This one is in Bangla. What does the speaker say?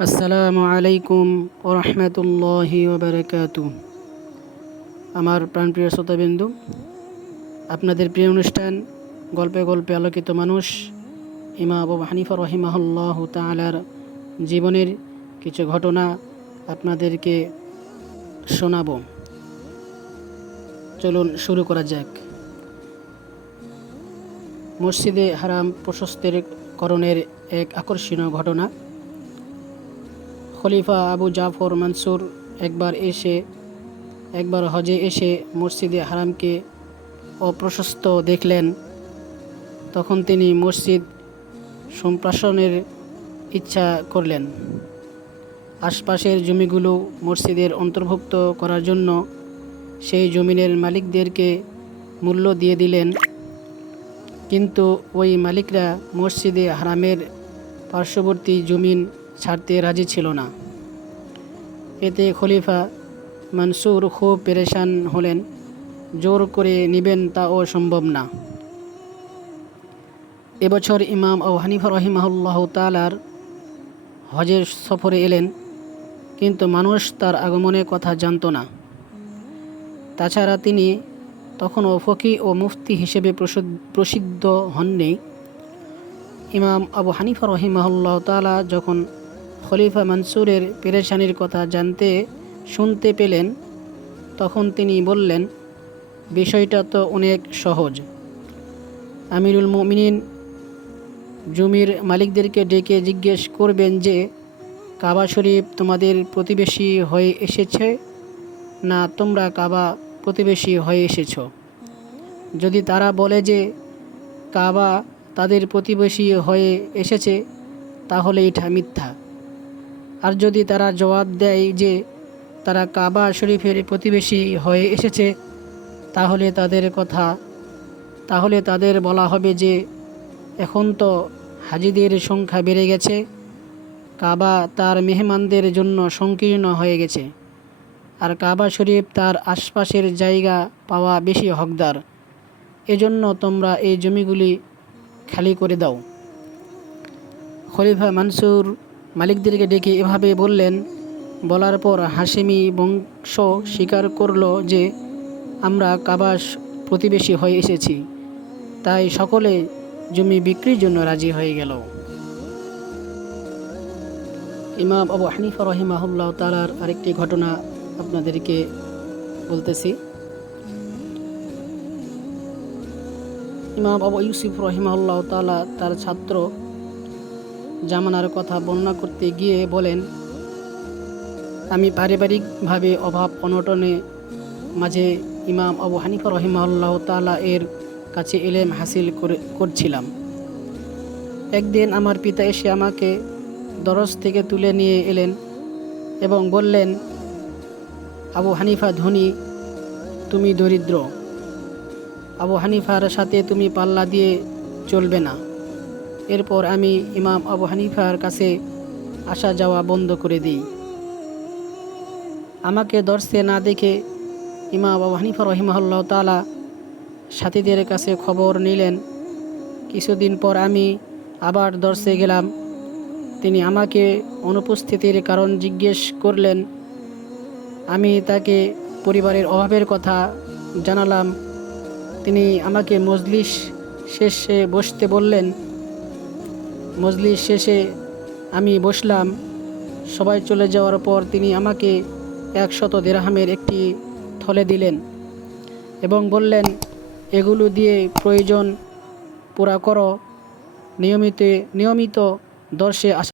আসসালামু আলাইকুম ওরহমতুল্লাহি ওবরাকাত আমার প্রাণপ্রিয় শ্রোতাবিন্দু, আপনাদের প্রিয় অনুষ্ঠান গল্পে গল্পে আলোকিত মানুষ ইমা আবু হানিফা রহিমাহুল্লাহ তালার জীবনের কিছু ঘটনা আপনাদেরকে শোনাব। চলুন শুরু করা যাক। মসজিদে হারাম প্রশস্তের করণের এক আকর্ষণীয় ঘটনা খলিফা আবু জাফর মানসুর একবার এসে, একবার হজে এসে মসজিদে হারামকে অপ্রশস্ত দেখলেন। তখন তিনি মসজিদ সম্প্রাসনের ইচ্ছা করলেন। আশপাশের জমিগুলো মসজিদের অন্তর্ভুক্ত করার জন্য সেই জমিনের মালিকদেরকে মূল্য দিয়ে দিলেন। কিন্তু ওই মালিকরা মসজিদে হারামের পার্শ্ববর্তী জমিন ছাড়তে রাজি ছিল না। এতে খলিফা মানসুর খুব পেরেশান হলেন, জোর করে নেবেন তাও সম্ভব না। এবছর ইমাম ও হানিফা রহিমাহুল্লাহ তালার হজের সফরে এলেন, কিন্তু মানুষ তার আগমনের কথা জানত না। তাছাড়া তিনি তখনও ফকি ও মুফতি হিসেবে প্রসিদ্ধ হননি। ইমাম আবু হানিফা রহিমাহুল্লাহ তালা যখন খলিফা মনসুরের পেরেশানির কথা জানতে, শুনতে পেলেন। তখন তিনি বললেন, বিষয়টা তো অনেক সহজ। আমিরুল মমিনিন জমির মালিকদেরকে ডেকে জিজ্ঞেস করবেন যে, কাবা শরীফ তোমাদের প্রতিবেশী হয়ে এসেছে না তোমরা কাবা প্রতিবেশী হয়ে এসেছ? যদি তারা বলে যে, কাবা তাদের প্রতিবেশী হয়ে এসেছে, তাহলে এটা মিথ্যা। আর যদি তারা জবাব দেয় যে তারা কাবা শরীফের প্রতিবেশী হয়ে এসেছে, তাহলে তাদের কথা, তাহলে তাদের বলা হবে যে, এখন তো হাজিদের সংখ্যা বেড়ে গেছে, কাবা তার মেহমানদের জন্য সংকীর্ণ হয়ে গেছে, আর কাবা শরীফ তার আশপাশের জায়গা পাওয়া বেশি হকদার। এজন্য তোমরা এই জমিগুলি খালি করে দাও। খলিফা মানসুর মালিকদেরকে ডেকে এভাবে বললেন, বলার পর হাসিমি বংশ স্বীকার করল যে, আমরা কাবাস প্রতিবেশী হয়ে এসেছি। তাই সকলে জমি বিক্রির জন্য রাজি হয়ে গেল। ইমাম আবু হানিফা রহিমাহুল্লাহ তালার আরেকটি ঘটনা আপনাদেরকে বলতেছি। ইমাম আবু ইউসুফ রহিমাহুল্লাহ তালা তার ছাত্র জামানার কথা বর্ণনা করতে গিয়ে বলেন, আমি পারিবারিকভাবে অভাব অনটনে মাঝে ইমাম আবু হানিফা রহিমাল্লাহ তালা এর কাছে এলেম হাসিল করে, করছিলাম। একদিন আমার পিতা এসে আমাকে দরজ থেকে তুলে নিয়ে এলেন এবং বললেন, আবু হানিফা ধনী, তুমি দরিদ্র। আবু হানিফার সাথে তুমি পাল্লা দিয়ে চলবে না। এরপর আমি ইমাম আবু হানিফার কাছে আসা যাওয়া বন্ধ করে দিই। আমাকে দর্শে না দেখে ইমাম আবু হানিফা রহিমাল্লাহ তালা সাথীদের কাছে খবর নিলেন। কিছুদিন পর আমি আবার দর্শে গেলাম। তিনি আমাকে অনুপস্থিতির কারণ জিজ্ঞেস করলেন। আমি তাকে পরিবারের অভাবের কথা জানালাম। তিনি আমাকে মজলিস শেষে বসতে বললেন মজলিস শেষে আমি বসলাম। সবাই চলে যাওয়ার পর তিনি আমাকে একশত দেড়হামের একটি থলে দিলেন এবং বললেন, এগুলো দিয়ে প্রয়োজন পুরা করো। নিয়মিত নিয়মিত দর্শে আসা